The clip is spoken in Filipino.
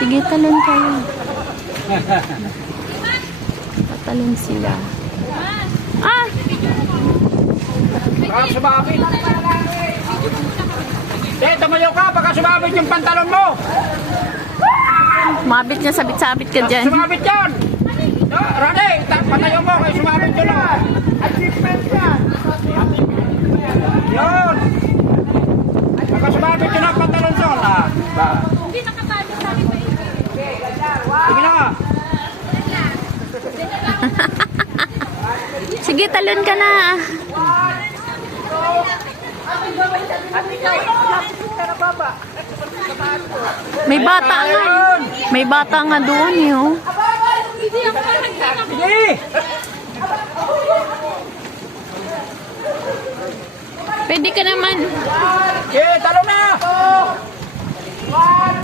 Sige, talon kayo. Tatalon sila. Ah! Baka sumabit. Tumayo ka, baka sumabit yung pantalon mo. Mabit niya, sabit-sabit ka dyan. Sumabit yan. Rani, patayo mo kayo sumabit yun. Achievement yan. Yun. Baka sumabit yun ang pantalon doon. Hindi nakatalo sa akin ba ito? Sige na. Sige, talon ka na. May bata nga. May bata nga doon eh. Oh. Sige. Pwede ka naman. Sige, talon na.